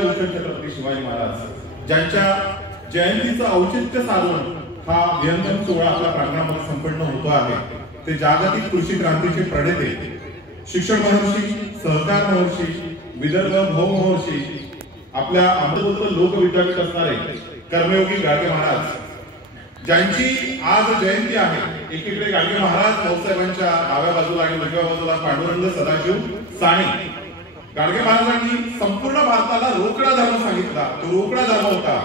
छत्रपती शिवाजी महाराज ज्यांच्या जयंतीचं औचित्य साधून हा विहंगम सोहळा आपल्या प्रांगणामध्ये संपन्न होतो आहे ते जागतिक कृषी क्रांतीचे प्रणेते, शिक्षण महर्षी, सहकार महर्षी, विदर्भ भौम महर्षी, आपल्या अमृतपुत्र लोक विद्यापीठ असणारे कर्मयोगी गाडगे महाराज ज्यांची आज जयंती आहे। एकीकडे गाडगे महाराज भाऊसाहेबांच्या डाव्या बाजूला आणि उजव्या बाजूला पांडुरंग सदाशिव साने। गाडगे महाराजांनी संपूर्ण भारताला रोकडा धर्म सांगितला, तो रोकडा धर्म होता।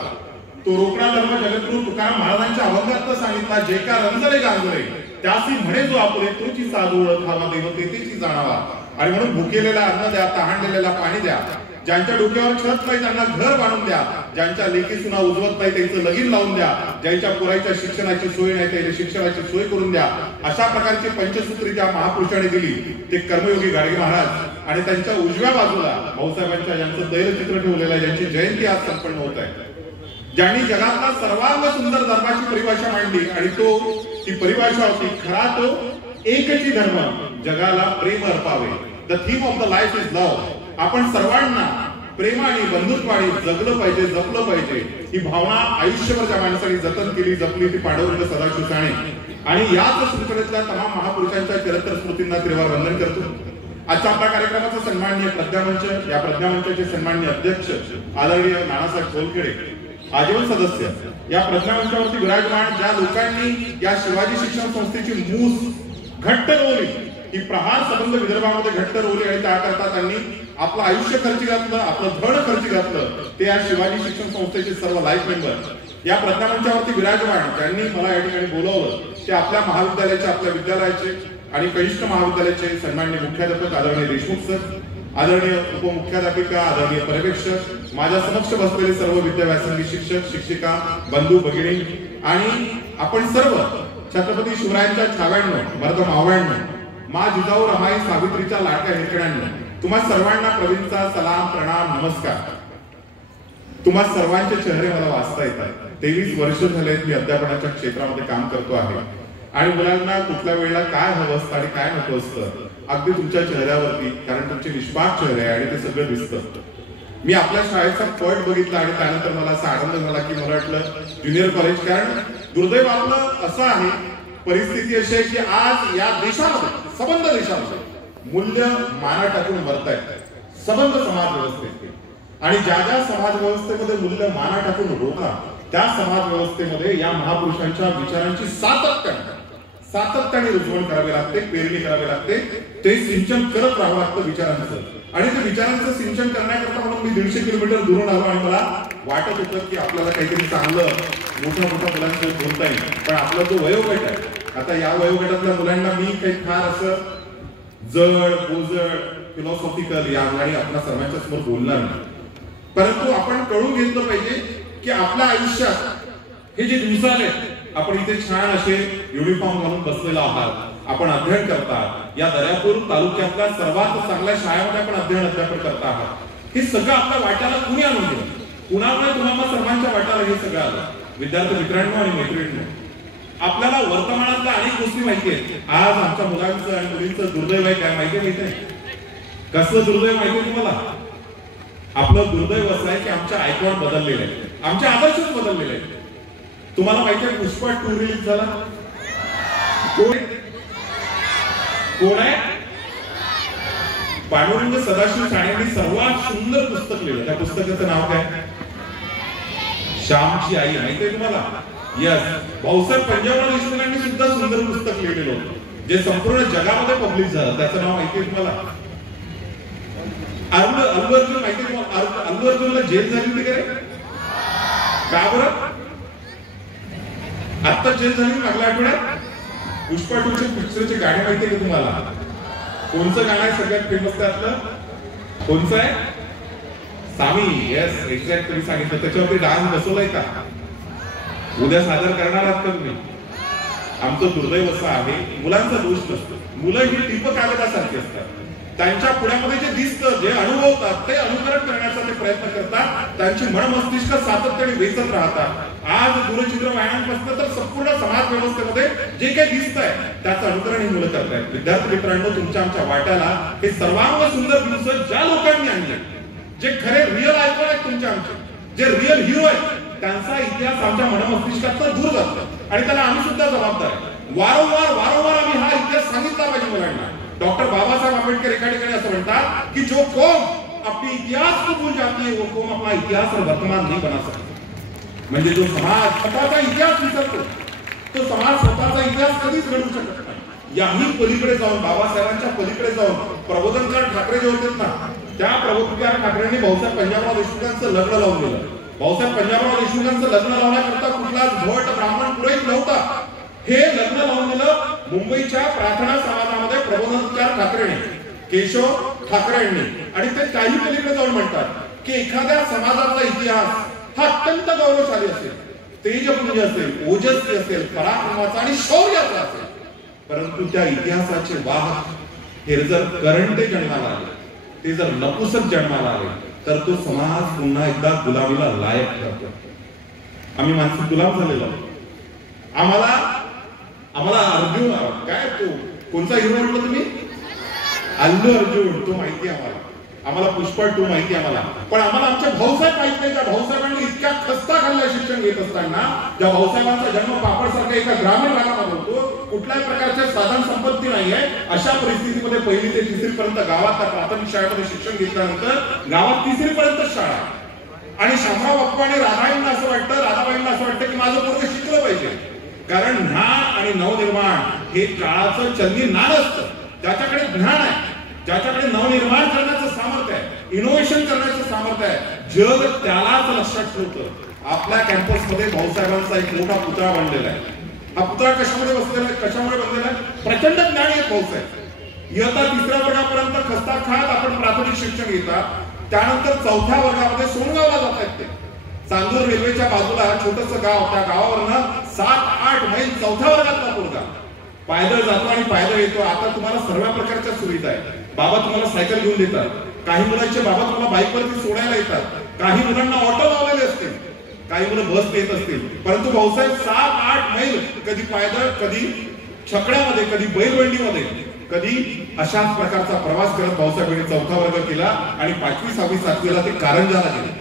तो रोकडा धर्म जगद्गुरु तुकाराम महाराजांच्या अभंगात सांगितला, जे का रंजले गांजले त्यासी म्हणे जो आपुले तोची साधू ओळखावा देव तेथेची जाणावा। आणि म्हणून भुकेलेला अन्न द्या, तहानलेला पाणी द्या, ज्यांच्या डोक्यावर छत नाही त्यांना घर बांधून द्या, ज्यांच्या लेकी सुना उजवत नाही त्यांचं लगीन लावून द्या, ज्यांच्या पुराच्या शिक्षणाची सोय नाही त्याला शिक्षणाची सोय करून द्या। अशा प्रकारची पंचसूत्री ज्या महापुरुषाने दिली ते कर्मयोगी गाडगे महाराज। आणि त्यांच्या उजव्या बाजूला भाऊसाहेबांच्या ज्यांचं दैलचित्र ठेवलेलं आहे, ज्यांची जयंती आज संपन्न होत आहे, ज्यांनी जगातला सर्वांग सुंदर धर्माची परिभाषा मांडली आणि ती परिभाषा होती खरा तो एकची धर्म जगाला प्रेम अर्पावे। The theme of the life is love. आपण सर्वांना प्रेमाने बंधुत्वाने जगलं पाहिजे, जपलं पाहिजे। ही भावना आयुष्यभर ज्या माणसाने जतन केली, जपली ती पांडुरंग सदाशिव साने। आणि याच शृंखलेतल्या तमाम महापुरुषांच्या चरित्र स्मृतींना त्रिवार वंदन करतो। आजच्या आपल्या कार्यक्रमाचा सन्माननीय प्रज्ञामंच, या प्रज्ञामंचाचे सन्माननीय अध्यक्ष आदरणीय नानासाहेब सोलखेडे, आजीवन सदस्य, या प्रज्ञामंचावरती विराजमान ज्या लोकांनी या शिवाजी शिक्षण संस्थेची मूस घट्ट रोवली, ही प्रहार संबंध विदर्भामध्ये घट्ट रोवली आणि त्याकरता त्यांनी आपलं आयुष्य खर्ची घातलं, आपलं धड खर्ची घातलं, ते या शिवाजी शिक्षण संस्थेचे सर्व लाईफ मेंबर या प्रज्ञामंचावरती विराजमान ज्यांनी मला या ठिकाणी बोलावलं ते आपल्या महाविद्यालयाचे, आपल्या विद्यालयाचे आणि कनिष्ठ महाविद्यालयाचे सन्माननीय मुख्याध्यापक आदरणीय देशमुख सर, आदरणीय उपमुख्याध्यापिका, आदरणीय पर्यवेक्षक, माझ्या समक्ष बसलेले सर्व विद्याव्यासंगी शिक्षक, शिक्षिका, बंधू भगिनी आणि आपण सर्व छत्रपती शिवरायांच्या छाव्यांनो, मर्द मावळ्यांनो, मा जिजाऊ रमाई सावित्रीच्या लाडक्या हिरकण्यांनो, तुम्हा सर्वांना प्रवीणचा सलाम, प्रणाम, नमस्कार। तुम्हा सर्वांचे चेहरे मला वाचता येतात। 23 वर्ष झाले मी अध्यापनाच्या क्षेत्रामध्ये काम करतो आहे आणि मुलांना कुठल्या वेळेला काय हवं असतं आणि काय नको असतं अगदी तुमच्या चेहऱ्यावरती, कारण तुमचे निष्पाप चेहरे आहे आणि ते सगळं दिसतं। मी आपल्या शाळेचा पट बघितला आणि त्यानंतर मला असा आनंद झाला की मला वाटलं ज्युनियर कॉलेज, कारण दुर्दैव आपलं असं आहे, परिस्थिती अशी आहे की आज या देशामध्ये, सबंध देशामध्ये मूल्य माना टाकून मरतायत सबंध समाज व्यवस्थेत। आणि ज्या ज्या समाज व्यवस्थेमध्ये मूल्य माना टाकून रोखा त्या समाज व्यवस्थेमध्ये या महापुरुषांच्या विचारांची सातत्याने रुजवण करावी लागते, पेरणी करावी लागते, ते सिंचन करत राहावं लागतं विचारांचं। आणि ते विचारांचं सिंचन करण्याकरता म्हणून मी 150 किलोमीटर दुरून आलो आणि मला वाटत होतं की आपल्याला काहीतरी चांगलं मोठ्या मुलांचं बोलता येईल, पण आपला जो वयोगट आहे, आता या वयोगटातल्या मुलांना मी काही फार असं जड बोजड फिलॉसॉफिकल या आणि आपल्या सर्वांच्या समोर बोलणार नाही, परंतु आपण कळून घेतलं पाहिजे की आपल्या आयुष्यात हे जे दिवस आले, आपण इथे छान असे युनिफॉर्म घालून बसलेलो आहात, आपण अध्ययन करतात, या दर्यापूर तालुक्यातल्या सर्वात चांगल्या शाळेमध्ये आपण अध्यापन करता आहात, हे सगळं आपल्या वाट्याला कुणी आणून दिलं? कुणामुळे तुम्हाला सर्वांच्या वाट्याला हे सगळं आलं? विद्यार्थी मित्रांनो आणि मैत्रिणींनो, आपल्याला वर्तमानातल्या अनेक गोष्टी माहिती आहेत। आज आमच्या मुलांचं आणि मुलींचं दुर्दैव आहे, काय माहिती आहे? कसलं दुर्दैव माहिती आहे तुम्हाला? आपलं दुर्दैव असं आहे की आमच्या आयकॉन बदललेले आहेत, आमचे आदर्शच बदललेले आहेत। तुम्हाला माहिती आहे पुष्पा 2 रिलीज झाला, कोण आहे? पांडुरंग सदाशिव सानेंनी सर्वात सुंदर पुस्तक लिहिलं, त्या पुस्तकाचं नाव काय? श्यामची आई, माहिती आहे तुम्हाला? यस, भाऊसाहेब पंजाबराव देशमुखांनी सुद्धा सुंदर पुस्तक लिहिलेलं होतं जे संपूर्ण जगामध्ये पब्लिश झालं, त्याचं नाव माहिती आहे तुम्हाला? अल्लू अर्जुन, माहिती आहे तुम्हाला? अल्लू अर्जुनला जेल झाली होती का? का बरं? आता जेल झाली मागल्या आठवड्यात? पुष्पा 2च्या पिक्चरचे गाणे माहिती आहे का तुम्हाला? कोणचं गाणं आहे सगळ्यात फेमस त्यातलं? कोणचं आहे? सामी, यस, एक्झॅक्ट तुम्ही सांगितलं। त्याच्यावरती डान्स बसवलाय का? उद्या सादर करणार आहात का तुम्ही? आमचं दुर्दैव असं आहे, मुलांचा दोष नसतो, मुलं ही टिप कागदासारखी असतात, त्यांच्या पुण्यामध्ये जे दिसतं, जे अनुभवतात ते अनुकरण करण्याचा ते प्रयत्न करतात, त्यांची मन मस्तिष्क सातत्याने वेचत राहतात। आज दूरचित्रवाहिन्यांपासून तर संपूर्ण समाज व्यवस्थेमध्ये जे काही दिसतंय त्याचं अनुकरण ही मुलं करतायत। विद्यार्थी मित्रांनो, तुमच्या आमच्या वाट्याला हे सर्वांग सुंदर दिवस ज्या लोकांनी आणले, जे खरे रिअल आयकॉन आहेत जे रिअल हिरो आहेत त्यांचा इतिहास आमच्या मनमस्तिष्कातून दूर जातो आणि त्याला आम्ही सुद्धा जबाबदार आहे. वारंवार आम्ही हा इतिहास सांगितला पाहिजे मुलांना. डॉक्टर बाबासाहेब आंबेडकर एका ठिकाणी असं म्हणतात की जो कौम अपनी इतिहास को भूल जाती है वो कौम अपना इतिहास और वर्तमान नहीं बना सकती. म्हणजे जो समाज स्वतःचा इतिहास विसरतो तो समाज स्वतःचा इतिहास कधीच घडवू शकत नाही. याही पलीकडे जाऊन बाबासाहेबांच्या पलीकडे जाऊन प्रबोधनकार ठाकरे जे होते ना त्या प्रबोधनकार ठाकरेंनी भाऊसाहेब पंजाबराव देशमुखांचं लग्न लावून दिलं. भाऊसाहेब पंजाबराव देशमुखांचं लग्न लावण्याकरता कुठलाच भट ब्राह्मण पुरोहित नव्हता. हे लग्न लावून दिलं मुंबईच्या प्रार्थना समाजामध्ये प्रबोधनकार ठाकरेंनी, केशव ठाकरे यांनी. आणि ते काही पलीकडे जाऊन म्हणतात की एखाद्या समाजाचा इतिहास हा अत्यंत गौरवशाली असेल, तेजपुंज असेल, ओजस्वी असेल, पराक्रमाचा आणि शौर्याचा असेल, परंतु त्या इतिहासाचे वाहक हे जर करंटे जन्माला आले, ते जर नपुसक जन्माला आले तर तो समाज पुन्हा एकदा गुलामीला लायक ठरतो. आम्ही मानसिक गुलाम झालेलो. आम्हाला अर्जुन काय तो कोणता हिरो म्हटलं तुम्ही? अल्लू अर्जुन तो माहिती आम्हाला पुष्पा 2 माहिती आम्हाला. पण आम्हाला आमचे भाऊसाहेब माहित नाही. त्या भाऊसाहेबांनी इतक्या खस्ता खाल्ला शिक्षण घेत असताना, ज्या भाऊसाहेबांचा जन्म पापडसारखा एका ग्रामीण भागामध्ये होतो, कुठल्याही प्रकारचे साधन संपत्ती नाहीये, अशा परिस्थितीमध्ये 1ली ते 3री पर्यंत गावात प्राथमिक शाळेमध्ये शिक्षण घेतल्यानंतर गावात 3री पर्यंत शाळा. आणि शामराव बाप्पा आणि राधाबाईंना असं वाटतं की माझं पोरगं शिकलं पाहिजे. कारण ज्ञान आणि नवनिर्माण हे काळाचं चलनी ज्ञान असतं. ज्याच्याकडे ज्ञान आहे, ज्याच्याकडे नवनिर्माण करण्याचं सामर्थ्य आहे, इनोव्हेशन करण्याचं सामर्थ्य आहे, जग त्यालाच लक्षात ठेवतं. आपल्या कॅम्पसमध्ये भाऊसाहेबांचा एक मोठा पुतळा बांधलेला आहे. हा पुतळा कशामुळे बनलेला आहे? प्रचंड ज्ञान आहे भाऊसाहेब. इयत्ता 3ऱ्या वर्गापर्यंत खस्ता खात आपण प्राथमिक शिक्षण घेतात. त्यानंतर 4थ्या वर्गामध्ये सोनगावला जात आहेत ते. चांदूर रेल्वेच्या बाजूला छोटंसं गाव, त्या गावावरनं 7-8 मैल 4थ्या वर्गातला पोरगा पायदळ जातो आणि पायदळ येतो. आता तुम्हाला सर्व प्रकारच्या सुविधा आहेत. बाबा तुम्हाला सायकल घेऊन देतात, काही मुलांचे बाबा तुम्हाला बाईकवरती सोडायला येतात, काही मुलांना ऑटो लावलेले असतील, काही मुलं बस येत असतील. परंतु भाऊसाहेब 7-8 मैल कधी पायदळ, कधी छकड्यामध्ये, कधी बैलबंडीमध्ये, कधी अशाच प्रकारचा प्रवास करत भाऊसाहेबांनी 4था वर्ग केला. आणि 5वी, 6वी, 7वीला ते कारंजाला गेले.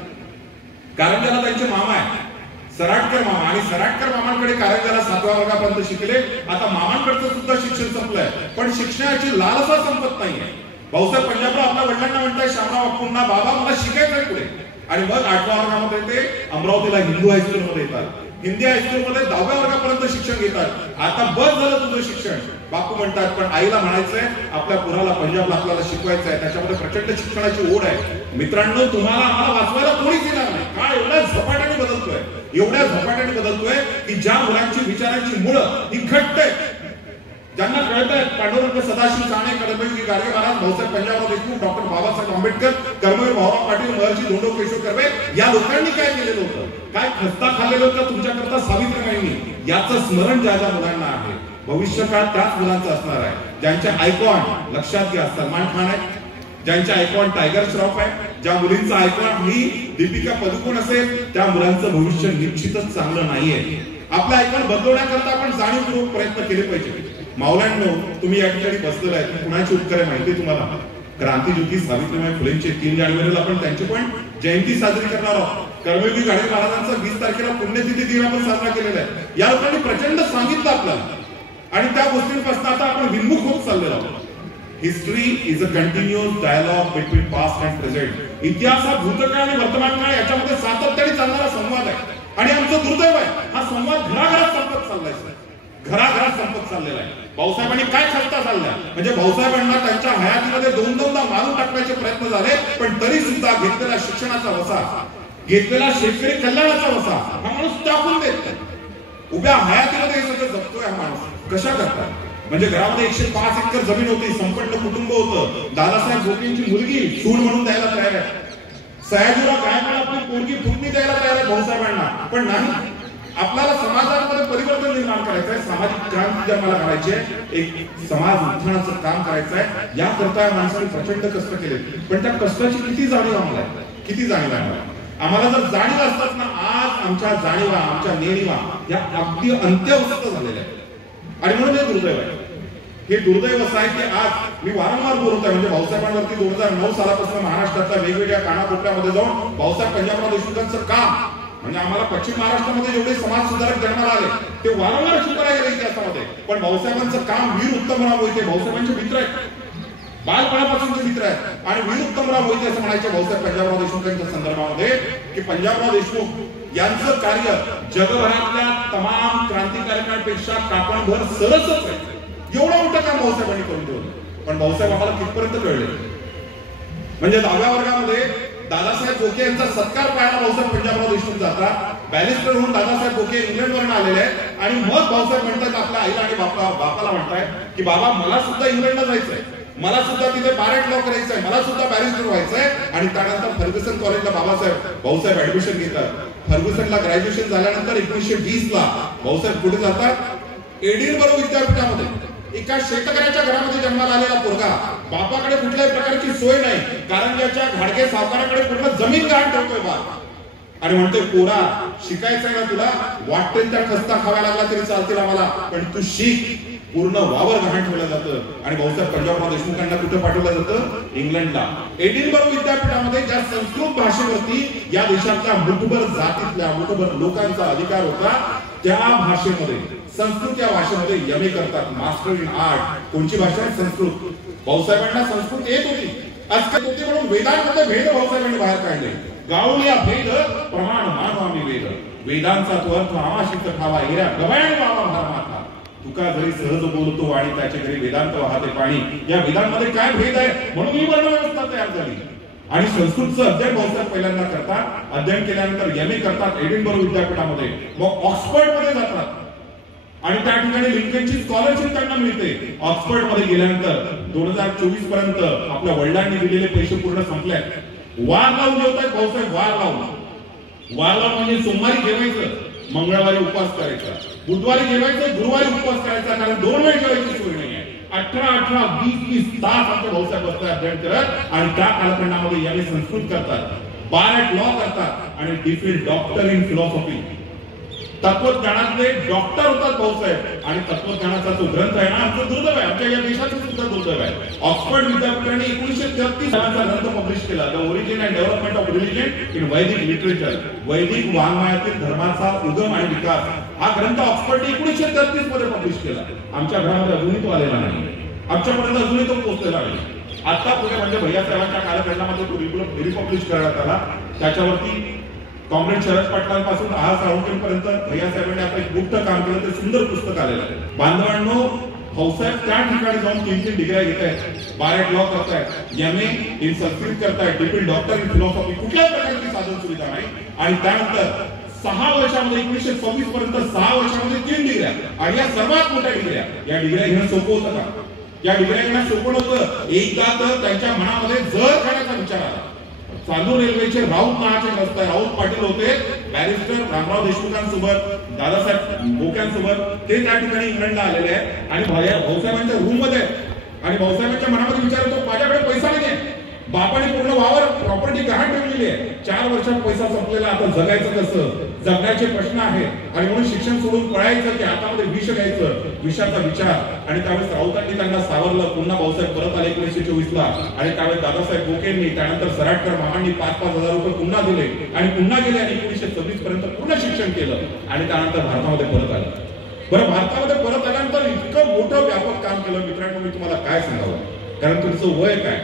कारंजाला त्यांचे मामा आहे सराटकर मामा, आणि सराटकर मामांकडे कारंजाला 7व्या वर्गापर्यंत शिकले. आता मामांकडचं सुद्धा शिक्षण संपलंय, पण शिक्षणाची लालसा संपत नाहीये. भाऊसाहेब पंजाबराव आपल्या वडिलांना म्हणताय, शामराव बापूंना, बाबा मला शिकायचंय पुढे. आणि मग 8व्या वर्गामध्ये ते अमरावतीला हिंदू हायस्कूलमध्ये येतात. हिंदी हायस्कूलमध्ये 10व्या वर्गापर्यंत शिक्षण घेतात. आता बस झालं तुझं शिक्षण. बापू म्हणतात पण आईला म्हणायचंय आपल्या पुराला पंजाबला आपल्याला शिकवायचं आहे, त्याच्यामध्ये प्रचंड शिक्षणाची ओढ आहे. मित्रांनो, तुम्हाला आम्हाला वाचवायला कोणीच येणार नाही. काळ एवढ्या झपाट्याने बदलतोय की ज्या मुलांची विचारांची मुळं ही घट्ट आहेत, ज्यांना कळत आहे पांडुरंग सदाशिव साने, कर्मवीर गाडगे महाराज, भाऊसाहेब पंजाबराव देशमुख, डॉक्टर बाबासाहेब आंबेडकर, कर्मवीर भाऊराव पाटील, महर्षी धोंडो केशव कर्वे या लोकांनी काय केलेलं होतं, काय खस्ता खाल्लेलं होतं तुमच्याकरता सावित्रीबाईंनी, याचं स्मरण ज्या ज्या मुलांना आहे भविष्यकाळ त्याच मुलांचं असणार आहे. ज्यांच्या आयकॉन लक्षात घ्या सलमान खान आहे, ज्यांच्या आयकॉन टायगर श्रॉफ आहे, ज्या मुलींचा आयकॉन ही दीपिका पदुकोण असेल, त्या मुलांचं भविष्य निश्चितच चांगलं नाहीये. आपला आयकॉन बदलवण्याकरता आपण जाणीवपूर्वक प्रयत्न केले पाहिजे. मावलांनो, तुम्ही या ठिकाणी बसलेला आहे, कुणाची उपकारे माहिती तुम्हाला? क्रांतीज्योती सावित्रीबाई फुलेंची 3 जानेवारीला आपण त्यांची पण जयंती साजरी करणार आहोत. कर्मवीर गाडगे महाराजांचा 20 तारखेला पुण्यतिथी दिन आपण साजरा केलेला आहे. या लोकांनी प्रचंड सांगितलं आपल्याला आणि त्या गोष्टींपासून आता आपण विमुख होत चाललेलो आहोत. History is a continuous dialogue between past and present. इतिहास हा भूतकाळ आणि वर्तमान काळ याच्यामध्ये सातत्याने चालणारा संवाद आहे. आणि आमचं दुर्दैव आहे, हा संवाद घराघरात संपत चाललेला आहे. भाऊसाहेबांनी काय खस्ता चालल्या, म्हणजे भाऊसाहेबांना त्यांच्या हयातीमध्ये 2-2दा मारून टाकण्याचे प्रयत्न झाले, पण तरी सुद्धा घेतलेला शिक्षणाचा वसा, घेतलेला शेतकरी कल्याणाचा वसा हा माणूस टाकून देत नाही. उभ्या हयातीमध्ये हे सगळं जपतोय हा माणूस. कशा करता? म्हणजे घरामध्ये 105 एकर जमीन होती, संपन्न कुटुंब होतं, दादासाहेब भोकेंची मुलगी सून म्हणून द्यायला तयार आहे, सयाजीराव गायकवाड आपली पोरगी फुटणी द्यायला तयार आहे भाऊसाहेबांना, पण नाही. आपल्याला समाजामध्ये परिवर्तन निर्माण करायचं आहे, सामाजिक क्रांती जन्माला घालायची आहे, एक समाज उत्थानाचं काम करायचं आहे. याकरता माणसाने प्रचंड कष्ट केले, पण त्या कष्टाची किती जाणीव आम्हाला आम्हाला जर जाणीव असतात ना, आज आमच्या जाणीवा, आमच्या नेणीवा या अगदी अंत्यवस्थ झालेल्या आहेत. आणि म्हणून हे दुर्दैव आहे. हे दुर्दैव असं आहे की आज मी वारंवार बोलत आहे, म्हणजे भाऊसाहेबांवरती 2009 सालापासून महाराष्ट्रातल्या वेगवेगळ्या कानाकोपऱ्यामध्ये जाऊन भाऊसाहेब पंजाबराव देशमुखांचं काम, म्हणजे आम्हाला पश्चिम महाराष्ट्रामध्ये जेवढे समाज सुधारक जन्माला आले ते वारंवार शिकवायला गेले इतिहासामध्ये, पण भाऊसाहेबांचं काम वीर उत्तमराव मोहिते भाऊसाहेबांचे मित्र आहेत, बालपणापासूनचे मित्र आहेत, आणि वीर उत्तमराव मोहिते असं म्हणायचे भाऊसाहेब पंजाबराव देशमुखांच्या संदर्भामध्ये की पंजाबराव देशमुख यांचं कार्य जगभरातल्या तमाम क्रांतिकारकांपेक्षा कापणभर सरसच आहे. एवढं मोठं काम भाऊसाहेबांनी करून ठेवलं. पण भाऊसाहेब आम्हाला कितपर्यंत कळले, म्हणजे 10व्या वर्गामध्ये दादासाहेब बोके यांचा सत्कार पाहायला भाऊसाहेब पंजाबराव देशमुख जातात. बॅरिस्टर म्हणून दादासाहेब बोके इंग्लंडवरून आलेले आहेत आणि मग भाऊसाहेब म्हणतात आपल्या आईला आणि बापाला म्हणतायत की बाबा मला सुद्धा इंग्लंडला जायचंय, मला सुद्धा तिथे बारेट लॉ करायचंय, मला सुद्धा बॅरिस्टर व्हायचंय. आणि त्यानंतर फर्ग्युसन कॉलेजला भाऊसाहेब ऍडमिशन घेतात. फर्ग्युसनला ग्रॅज्युएशन झाल्यानंतर 1920 ला भाऊसाहेब कुठे जातात, एडिनबरो विद्यापीठामध्ये. एका शेतकऱ्याच्या घरामध्ये जन्माला आलेला पोरगा, बापाकडे कुठल्याही प्रकारची सोय नाही, कारण याच्या घाडगे सावकाराकडे पूर्ण जमीन गहाण ठेवतोय बा, आणि म्हणतोय पोरा शिकायचंय ना तुला, वाटेल त्या खस्ता खावा लागला तरी चालतील आम्हाला, पण तू शिक. पूर्ण वावर गहाण ठेवलं जातं आणि भाऊसाहेब पंजाबराव देशमुखांना कुठे पाठवलं जातं, इंग्लंडला. एडिनबरो विद्यापीठामध्ये ज्या संस्कृत भाषेवरती या देशातल्या मुठभर जातीतल्या मुठभर लोकांचा अधिकार होता, त्या भाषेमध्ये संस्कृत या भाषेमध्ये एमए करतात, मास्टर इन आर्ट. कोणची भाषा, संस्कृत. भाऊसाहेबांना संस्कृत येत होती, असं होते म्हणून वेदांमध्ये भेद भाऊसाहेबांनी बाहेर काढले. गाऊया भेद प्रमाण मानवा मी वेद, वेदांचा तो अर्थ आवाशित ठावा एऱ्या गवयाने बाबा धर्माचा. तुका जरी सहज बोलतो आणि त्याच्या घरी वेदांत वाहते पाणी. या वेदांमध्ये काय भेद आहे म्हणून ही वर्णव्यवस्था तयार झाली. आणि संस्कृतचं अध्ययन भाऊसाहेब पहिल्यांदा करतात. अध्ययन केल्यानंतर एमए करतात एडिनबरो विद्यापीठामध्ये, मग ऑक्सफर्ड मध्ये जातात आणि त्या ठिकाणी लिंकनची स्कॉलरशिप त्यांना मिळते. ऑक्सफर्ड मध्ये गेल्यानंतर 2024 पर्यंत आपल्या वडिलांनी दिलेले पैसे पूर्ण संपले. वार लावून जेवतात भाऊसाहेब, वार लावून म्हणजे सोमवारी जेवायचं, मंगळवारी उपवास करायचा, बुधवारी जेवायचं, गुरुवारी उपवास करायचा, कारण 2 वेळ जेवायची सोय नाही आहे. 18, 20 तास आमचे भाऊसाहेब बसतात अध्ययन करत आणि त्या कालखंडामध्ये याने संस्कृत करतात, बारेट लॉ करतात आणि डिफिल डॉक्टर इन फिलॉसॉफी. तत्वज्ञानातले डॉक्टर होतात भाऊसाहेब. आणि तत्वज्ञानाचा जो ग्रंथ आहे ना, आमचं दुर्दैव आहे, आमच्या या देशाचं सुद्धा दुर्दैव आहे. ऑक्सफर्ड विद्यापीठाने 1933 सालाचा ग्रंथ पब्लिश केला, the origin and development of religion in वैदिक लिटरेचर, वैदिक वाङ्मयातील धर्माचा उगम आणि विकास. हा ग्रंथ ऑक्सफर्डने 1933 मध्ये पब्लिश केला. आमच्या घरामध्ये अजूनही तो आलेला नाही, आमच्यापर्यंत अजूनही तो पोहोचलेला नाही. आता पुढे म्हणजे भैयासाहेबांच्या कालखंडामध्ये तो रिपब्लिश करण्यात आला. त्याच्यावरती कॉम्रेड शरद पाटलांपासून आज साळुंखेपर्यंत भैयासाहेबांनी आता एक मोठं काम केलं, ते सुंदर पुस्तक आलेलं आहे. बांधवांनो, भाऊसाहेब त्या ठिकाणी जाऊन 3 डिग्र्या घेत आहेत, बारेट लॉ करतायत, एमए इन संस्कृत करतायत, डिफिल डॉक्टर इन फिलॉसॉफी. कुठल्याही प्रकारची साधन सुविधा नाही. आणि त्यानंतर 6 वर्षामध्ये 1926 पर्यंत 6 वर्षामध्ये 3 डिग्र्या, आणि या सर्वात मोठ्या डिग्र्या. या डिग्र्या घेणं सोपं होतं का? या डिग्र्या घेणं सोपं नव्हतं. एकदा तर त्यांच्या मनामध्ये जर खाण्याचा विचार आला. चालू रेल्वेचे राऊत नावाचे रस्ते, राऊत पाटील होते, बॅरिस्टर रामराव देशमुखांसोबत, दादासाहेब बोक्यांसोबत, ते त्या ठिकाणी इंग्लंडला आलेले आहेत आणि भाऊसाहेबांच्या रूम मध्ये. आणि भाऊसाहेबांच्या मनामध्ये विचार होतो, माझ्याकडे पैसा नाही, बापाने पूर्ण वावर प्रॉपर्टी गहाण ठेवलेली आहे, 4 वर्षात पैसा संपलेला, आता जगायचं कसं, जगण्याचे प्रश्न आहेत. आणि म्हणून शिक्षण सोडून पळायचं की हातामध्ये विष घ्यायचं, विषाचा विचार. आणि त्यावेळेस राऊतांनी त्यांना सावरलं. पुन्हा भाऊसाहेब परत आले 1924 ला. आणि त्यावेळेस दादासाहेब बोकेंनी, त्यानंतर सराटकर मामांनी 5-5 हजार रुपये पुन्हा दिले आणि पुन्हा गेले आणि 1926 पर्यंत पूर्ण शिक्षण केलं. आणि त्यानंतर भारतामध्ये परत आले. बरं, भारतामध्ये परत आल्यानंतर इतकं मोठं व्यापक काम केलं मित्रांनो, मी तुम्हाला काय सांगावं, कारण तुमचं वय काय.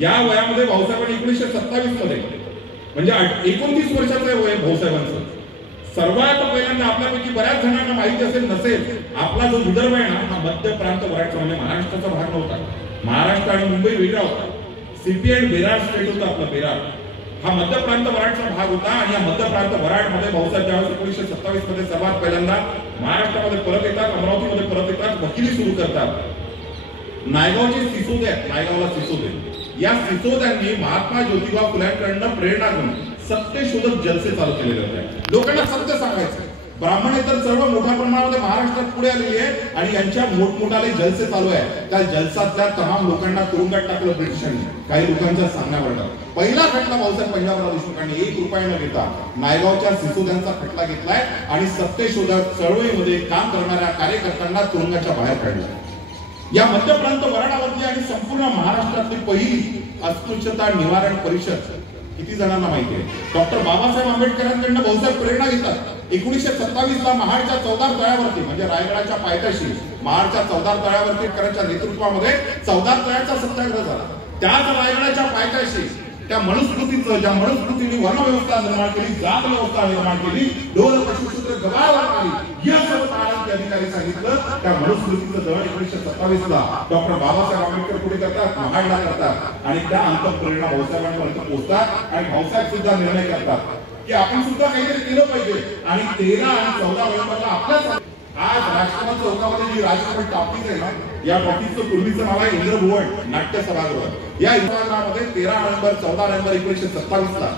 या वयामध्ये भाऊसाहेबांनी 1927 मध्ये, म्हणजे 29 वर्षाचं वय भाऊसाहेबांचं. सर्वात पहिल्यांदा आपल्यापैकी बऱ्याच जणांना माहिती असेल नसेल, आपला जो विदर्भ आहे ना, हा मध्य प्रांत मराठा म्हणजे महाराष्ट्राचा भाग नव्हता. महाराष्ट्र आणि मुंबई वेगळा होता. सीपी अँड बेरार स्टेट होतं आपलं, बेरार हा मध्य प्रांत मराठचा भाग होता. आणि या मध्य प्रांत मराठमध्ये भाऊसाहेब ज्यावेळेस 1927 मध्ये सर्वात पहिल्यांदा महाराष्ट्रामध्ये परत येतात, अमरावतीमध्ये परत येतात, वकिली सुरू करतात. नायगावचे सिसोदे आहेत, नायगावला सिसोदे. या सिसोद्यांनी महात्मा ज्योतिबा फुल्यांकडनं प्रेरणा घेऊन सत्यशोधक जलसे चालू केलेले होते. लोकांना सत्य सांगायचं. ब्राह्मणेतर चळवळ मोठ्या प्रमाणामध्ये महाराष्ट्रात पुढे आलेली आहे आणि यांच्या मोठमोठाले जलसे चालू आहे. त्या जलसातल्या तमाम लोकांना तुरुंगात टाकलं ब्रिटिशांनी, काही लोकांच्या सांगण्यावर. पहिला खटला भाऊसाहेब पंजाबराव देशमुखांनी 1 रुपया न घेता नायगावच्या सिसोद्यांचा खटला घेतलाय आणि सत्यशोधक चळवळीमध्ये काम करणाऱ्या कार्यकर्त्यांना तुरुंगाच्या बाहेर काढलं. या मध्य प्रांत वराडावरती आणि संपूर्ण महाराष्ट्रातली पहिली अस्पृश्यता निवारण परिषद किती जणांना माहिती आहे? डॉक्टर बाबासाहेब आंबेडकरांकडून भाऊसाहेब प्रेरणा घेतात. 1927 ला महाडच्या चौदार तळ्यावरती म्हणजे रायगडाच्या पायथ्याशी महाडच्या चौदार तळ्यावरती कराच्या नेतृत्वामध्ये चौदार तळ्याचा सत्याग्रह झाला. त्याच रायगडाच्या पायथ्याशी त्या मनुस्मृतीचं ज्या मनुस्मृतीने वर्ण व्यवस्था निर्माण केली, जात व्यवस्था निर्माण केली, ढोल पशुसूत्र गबाळवार आली, या सर्व काळात अधिकारी सांगितलं त्या मनुस्मृतीचं दहन 1927 ला डॉक्टर बाबासाहेब आंबेडकर पुढे करतात, महाडला करतात आणि त्या अंतःप्रेरणा भाऊसाहेबांपर्यंत पोहोचतात आणि भाऊसाहेब सुद्धा निर्णय करतात की आपण सुद्धा काहीतरी केलं पाहिजे. आणि 13 आणि 14 नोव्हेंबरला आपल्याच आज राष्ट्रपती चौकामध्ये जी राजपथ टॉकीज आहे ना, या टॉकीजचं पूर्वीचं नाव आहे इंद्रभुवन नाट्य सभागृह. या सभागृहामध्ये 13 नोव्हेंबर 14 नोव्हेंबर 1927 ला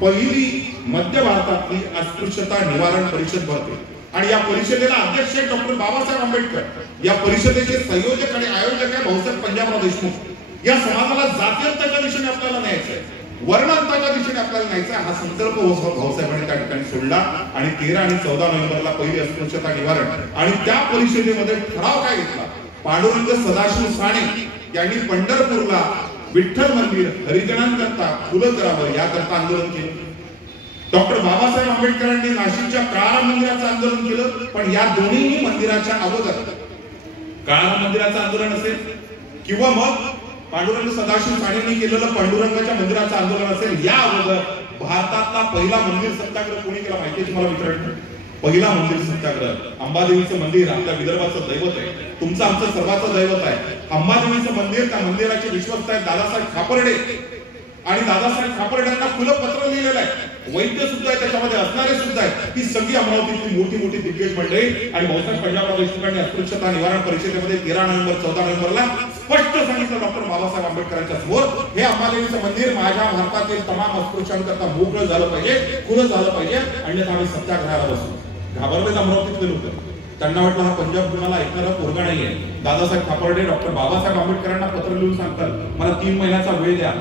पहिली मध्य भारतातली अस्पृश्यता निवारण परिषद भरते आणि या परिषदेला अध्यक्ष डॉक्टर बाबासाहेब आंबेडकर. या परिषदेचे संयोजक आणि आयोजक आहे भाऊसाहेब पंजाबराव देशमुख. या समाजाला जातीयंताच्या दिशेने आपल्याला न्यायचं आहे, वर्णांताच्या दिशेने आपल्याला न्यायचा हा संकल्प भाऊसाहेबांनी त्या ठिकाणी सोडला आणि 13 आणि 14 नोव्हेंबरला पहिली अस्पृश्यता निवारण आणि त्या परिषदेमध्ये ठराव काय घेतला? पांडुरंग सदाशिव साणे यांनी पंढरपूरला विठ्ठल मंदिर हरिजनांकरता खुलं करावं याकरता आंदोलन केलं. डॉक्टर बाबासाहेब आंबेडकरांनी नाशिकच्या काळा मंदिराचं आंदोलन केलं. पण या दोन्ही मंदिराच्या अगोदर काळा मंदिराचं आंदोलन असेल किंवा मग पांडुरंग सदाशिव साणेंनी केलेलं पांडुरंगाच्या मंदिराचं आंदोलन असेल, या अगोदर भारतातला पहिला मंदिर सत्याग्रह कोणी केला माहिती आहे तुम्हाला मित्रांनो? पहिला मंदिर सत्याग्रह अंबादेवीचं मंदिर आपल्या विदर्भाचं दैवत आहे, तुमचं आमचं सर्वांचं दैवत आहे. अंबादेवीचं मंदिर, त्या मंदिराचे विश्वस्त आहेत दादासाहेब खापर्डे आणि दादासाहेब खापर्डेंना खुलं पत्र लिहिलेलं आहे. वैद्य सुद्धा आहे त्याच्यामध्ये, असणारे सुद्धा आहेत. ती सगळी अमरावतीतली मोठी मोठी दिग्गज मंडळी आणि भाऊसाहेब पंजाबराव देशमुखांनी अस्पृश्यता निवारण परिषदेमध्ये 13 नोव्हेंबर 14 नोव्हेंबरला स्पष्ट सांगितलं डॉक्टर बाबासाहेब आंबेडकरांच्या समोर, हे अंबादेवीचं मंदिर माझ्या भारतातील तमाम अस्पृश्यांकरता मोकळं झालं पाहिजे, खुलं झालं पाहिजे, अन्यथा आम्ही सत्याग्रहाला बसू. घाबरलेत अमरावतीतले लोक. त्यांना वाटलं हा पंजाब कुणाला ऐकणारा पोरगा नाहीये. दादासाहेब खापर्डे डॉक्टर बाबासाहेब आंबेडकरांना पत्र लिहून सांगतात मला 3 महिन्याचा वेळ द्या,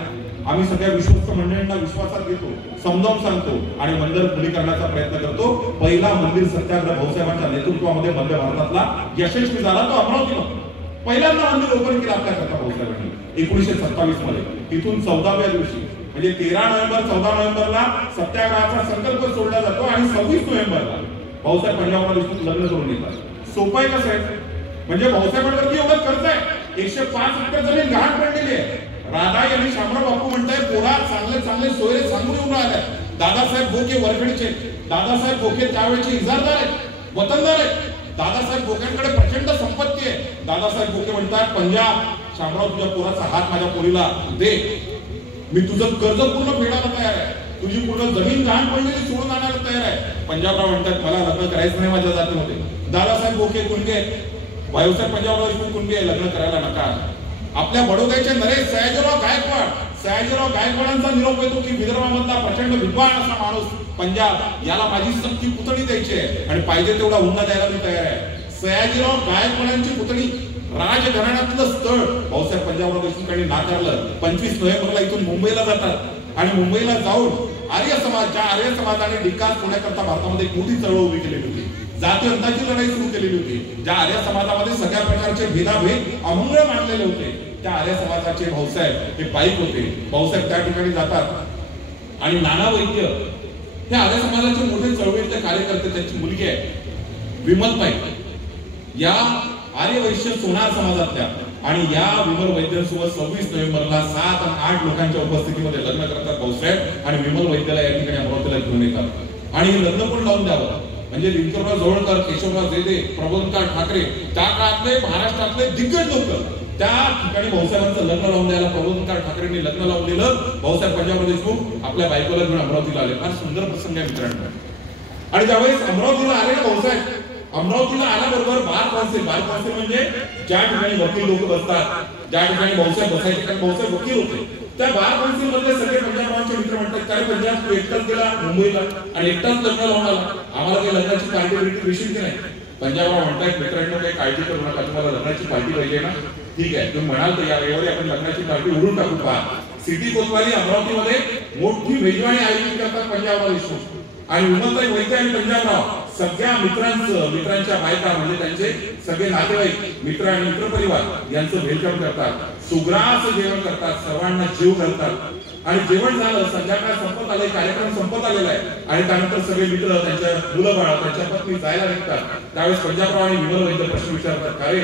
आम्ही सगळ्या विश्वस्त मंडळींना विश्वासात घेतो, समजावून सांगतो आणि मंदिर खुली करण्याचा प्रयत्न करतो. पहिला मंदिर सत्याग्रह भाऊसाहेबांच्या नेतृत्वामध्ये मध्य भारतातला यशस्वी झाला, तो अमरावतीमध्ये पहिल्यांदा मंदिर ओपन केलं आपल्या करता भाऊसाहेबांनी 1927 मध्ये. तिथून 14व्या दिवशी म्हणजे 13 नोव्हेंबर 14 नोव्हेंबरला सत्याग्रहाचा संकल्प सोडला जातो आणि 26 नोव्हेंबरला भाऊसाहेब पंजाबराव देशमुख लग्न करून येतात. सोपं आहे कसं आहे? म्हणजे भाऊसाहेबांवरती एवढं कर्ज आहे, 105 एकर जमीन गहाण पडलेली आहे. राधा यांनी शामराव बापू म्हणताय पोरा चांगले चांगले सोयरे सांगून येऊन राहिले. दादासाहेब भोके वरखडीचे, दादासाहेब भोके त्यावेळेचे इजारदार आहेत, वतनदार आहेत. दादासाहेब भोकेंकडे प्रचंड संपत्ती आहे. दादासाहेब भोके म्हणतात पंजाब शामराव तुझ्या पोराचा हात माझ्या पोरीला दे, मी तुझं कर्ज पूर्ण फेडायला तयार आहे, तुझी पूर्ण जमीन गहाण पडलेली सोडून आणायला तयार आहे. पंजाबराव म्हणतात मला लग्न करायचं नाही माझ्या जातीमध्ये. दादासाहेब भोके कुणबी, भाऊसाहेब पंजाबराव देशमुख कुणबी आहे, लग्न करायला नका. आपल्या बडोद्याचे नरेश सयाजीराव गायकवाडांचा निरोप येतो की विदर्भामधला प्रचंड विद्वान असा माणूस पंजाब, याला माझी सक्ती पुतळी द्यायची आहे आणि पाहिजे तेवढा हुंडा द्यायला मी तयार आहे. सयाजीराव गायकवाडांची पुतळी राजघराण्यातलं स्थळ भाऊसाहेब पंजाबराव देशमुखांनी नाकारलं. 25 नोव्हेंबरला इथून मुंबईला जातात आणि मुंबईला जाऊन आर्य समाज, ज्या आर्य समाजाने डिकास होण्याकरता भारतामध्ये एक मोठी चळवळ उभी केलेली होती, जातीयंताची लढाई सुरू केलेली होती, ज्या आर्य समाजामध्ये सगळ्या प्रकारचे भेदाभेद अमंगळ मानलेले होते, त्या आर्य समाजाचे भाऊसाहेब हे पाईक होते. भाऊसाहेब त्या ठिकाणी जातात आणि नाना वैद्य हे आर्य समाजाचे मोठे चळवळीतले कार्यकर्ते, त्यांची मुलगी आहे विमलताई, या आर्य वैश्य सोनार समाजातल्या आणि या विमल वैद्यांसोबत 26 नोव्हेंबरला 7 आणि 8 लोकांच्या उपस्थितीमध्ये लग्न करतात भाऊसाहेब आणि विमल वैद्याला या ठिकाणी अमरावतीला घेऊन येतात आणि लग्न पण लावून द्यावं. म्हणजे लिंकरराव जवळकर, केशवराव जेदे, प्रबोधनकार ठाकरे, त्या काळातले महाराष्ट्रातले दिग्गज लोक त्या ठिकाणी भाऊसाहेबांचं लग्न लावून द्यायला प्रबोधनकार ठाकरेंनी लग्न लावून दिलं. भाऊसाहेब पंजाबराव देशमुख आपल्या बायकोला घेऊन अमरावतीला आले. फार सुंदर प्रसंग आहे मित्रांनो. आणि ज्यावेळेस अमरावतीला आले ना भाऊसाहेब, अमरावतीला आल्याबरोबर बार कौन्सिल म्हणजे ज्या ठिकाणी वकील लोक बसतात, ज्या ठिकाणी भाऊसाहेब बसायचे, कारण भाऊसाहेब वकील होते, त्या बार कौन्सिल मधले सगळे पंजाबरावांचे मित्र म्हणतात काय पंजाब तू एकटाच गेला मुंबईला आणि एकटाच लग्न लावून आला, आम्हाला काही लग्नाची पार्टी बिर्टी विषय की नाही. पंजाबराव म्हणतात मित्रांनो काही काळजी करू नका, तुम्हाला लग्नाची पार्टी पाहिजे ना, ठीक आहे तुम्ही म्हणाल तर यावेळी आपण लग्नाची पार्टी उडून टाकू. पहा सिटी कोतवाली अमरावतीमध्ये मोठी मेजवानी आयोजित करतात पंजाबराव देशमुख आणि उमाताई वैद्य आणि पंजाबराव सगळ्या मित्रांच्या बायका म्हणजे त्यांचे सगळे नातेवाईक मित्र आणि मित्रपरिवार यांचं वेलकम करतात, सुग्रास जेवण करतात, सर्वांना जीव घालतात आणि जेवण झालं, संध्याकाळ संपत आले, कार्यक्रम संपत आलेला आहे आणि त्यानंतर सगळे मित्र त्यांच्या मुलं बाळ त्यांच्या पत्नी जायला निघतात. त्यावेळेस पंजाबराव आणि विमल वैद्य प्रश्न विचारतात, का रे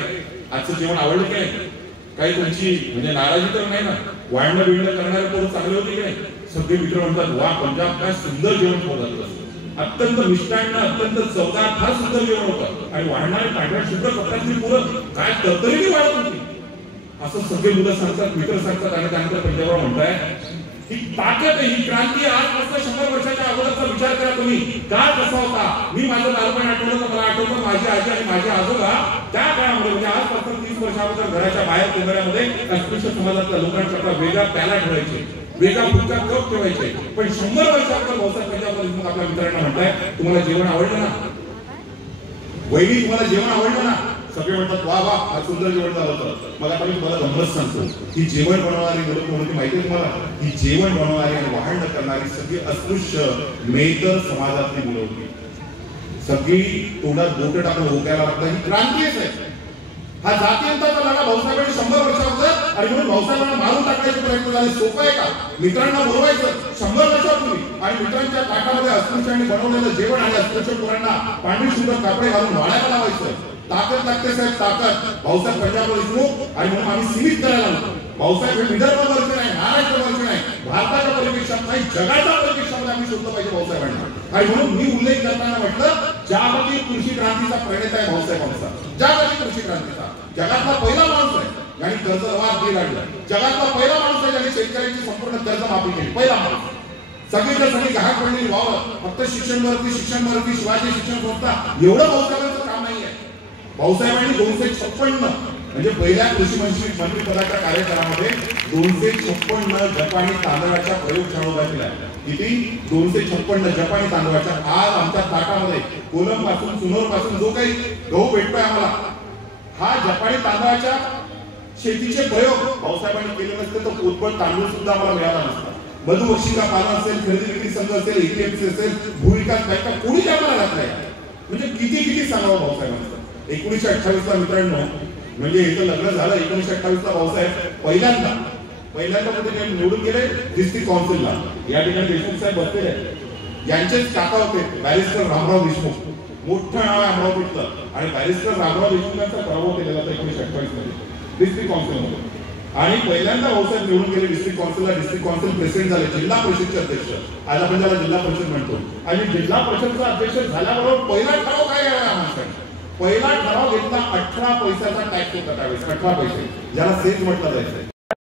आजचं जेवण आवडलं की नाही, काही तुमची म्हणजे नाराजी तर नाही ना, वाढणं बिळणं करणारे पोरं चांगले होते की नाही. सगळे मित्र म्हणतात, वा पंजाब काय सुंदर जेवण होतं, अत्यंत मिष्टान्न अत्यंत चवदार फार सुंदर जेवण होतं आणि वाढणारे पांढऱ्या शुभ्र कपड्यातली पोरं काय तरतरीने वाढत होती. असं सगळे मुलं सांगतात, मित्र सांगतात आणि त्यानंतर पंजाबराव म्हणताय, ही ताकद आहे, ही क्रांती आजपासून 100 वर्षाच्या अगोदरचा विचार करा तुम्ही, काळ कसा होता. मी माझं बालपण आठवलं तर मला आठवतं माझी आजी आणि माझे आजोबा त्या काळामध्ये म्हणजे आजपासून 30 वर्ष अगोदर घराच्या बाहेर केंद्रामध्ये अस्पृश्य समाजातल्या लोकांचा वेगळा प्याला ठेवायचे, वेगळा फुटका कप ठेवायचे. पण 100 वर्षानंतर भाऊसाहेब पंजाबराव देशमुख आपल्या मित्रांना म्हणताय, तुम्हाला जेवण आवडलं ना वहिनी, तुम्हाला जेवण आवडलं ना. सगळे म्हणतात, वा वा हा सुंदर जेवण झालं होतं. मग आता मी तुम्हाला गंमत सांगतो, ही जेवण बनवणारी मुलं कोणती माहिती आहे तुम्हाला? ही जेवण बनवणारी आणि वाहन करणारी सगळी अस्पृश्य मेहतर समाजातली मुलं होती. सगळी तोंडात बोट टाकून ओक्याला लागतात, ही क्रांतीच आहे. हा जातीयंताचा लढा भाऊसाहेबांनी 100 वर्षापूर्वी आणि म्हणून भाऊसाहेबांना मारून टाकण्याचे प्रयत्न झाले. सोपं आहे का? मित्रांना बोलवायचं 100 वर्षापूर्वी आणि मित्रांच्या ताटामध्ये अस्पृश्यांनी बनवलेलं जेवण आणि अस्पृश्य पोरांना पांढरी शुभ्र कापडे घालून वाढायला लावायचं. ताकद लागते साहेब, ताकद. भाऊसाहेब पंजाबराव देशमुख आणि म्हणून आम्ही सीमित करायला लागलो. भाऊसाहेब हे विदर्भावरचे नाही, महाराष्ट्रावरचे नाही, भारताच्या परिपेक्षात नाही, जगाच्या परिपेक्षामध्ये आम्ही शोधलं पाहिजे भाऊसाहेबांना. आणि म्हणून मी उल्लेख करताना म्हटलं, जागतिक कृषी क्रांतीचा प्रणेता आहे भाऊसाहेब आमचा. जागतिक कृषी क्रांतीचा जगातला पहिला माणूस आहे ज्यांनी कर्जमाफी काढलं. जगातला पहिला माणूस आहे ज्यांनी शेतकऱ्यांची संपूर्ण कर्जमाफी केली, पहिला माणूस. सगळीकडे सगळी घाट पडलेली व्हावं, फक्त शिक्षण भरती शिवाजी शिक्षण संस्था एवढं भाऊसाहेबांचं काम नाही आहे. भाऊसाहेबांनी 256 म्हणजे पहिल्या कृषी मंत्री पदाच्या कार्यकाळामध्ये 256 जपानी तांदळाच्या प्रयोगशाळा उभ्या केल्या. किती? 256 जपानी तांदळाच्या. आज आमच्या ताटामध्ये कोलम पासून सुनोर पासून जो काही गहू भेटतोय आम्हाला, हा जपानी तांदळाच्या शेतीचे प्रयोग भाऊसाहेबांनी केले नसते तर उत्पन्न तांदूळ सुद्धा आम्हाला मिळाला नसता. मधुमक्षिका पालन असेल, खरेदी विक्री संघ असेल, एपीएमसी असेल, भूविकास बँका कोणीच आम्हाला घातलाय. म्हणजे किती सांगावं भाऊसाहेबांचं. 1928 ला मित्रांनो, म्हणजे इथं लग्न झालं 1928 ला भाऊसाहेब पहिल्यांदा कुठे निवडून गेले? डिस्ट्रिक्ट काउन्सिलला. या ठिकाणी देशमुख साहेब बसलेले आहेत. यांचेच काका होते बॅरिस्टर रामराव देशमुख, मोठं नाव आहे अमरावतीतलं. आणि बॅरिस्टर रामराव देशमुखांचा पराभव केलेला होता 1928 मध्ये डिस्ट्रिक्ट काउन्सिलमध्ये. आणि पहिल्यांदा भाऊसाहेब निवडून गेले डिस्ट्रिक्ट काउन्सिलला. डिस्ट्रिक्ट काउन्सिल प्रेसिडेंट झाले, जिल्हा परिषदचे अध्यक्ष. आज आपण त्याला जिल्हा परिषद म्हणतो. आणि जिल्हा परिषदचा अध्यक्ष झाल्याबरोबर पहिला ठराव काय आहे माणसाने? पहिला ठराव घेतला 18 पैशाचा टॅक्स होता त्यावेळेस, 18 पैसे, ज्याला सेस म्हटलं जायचं.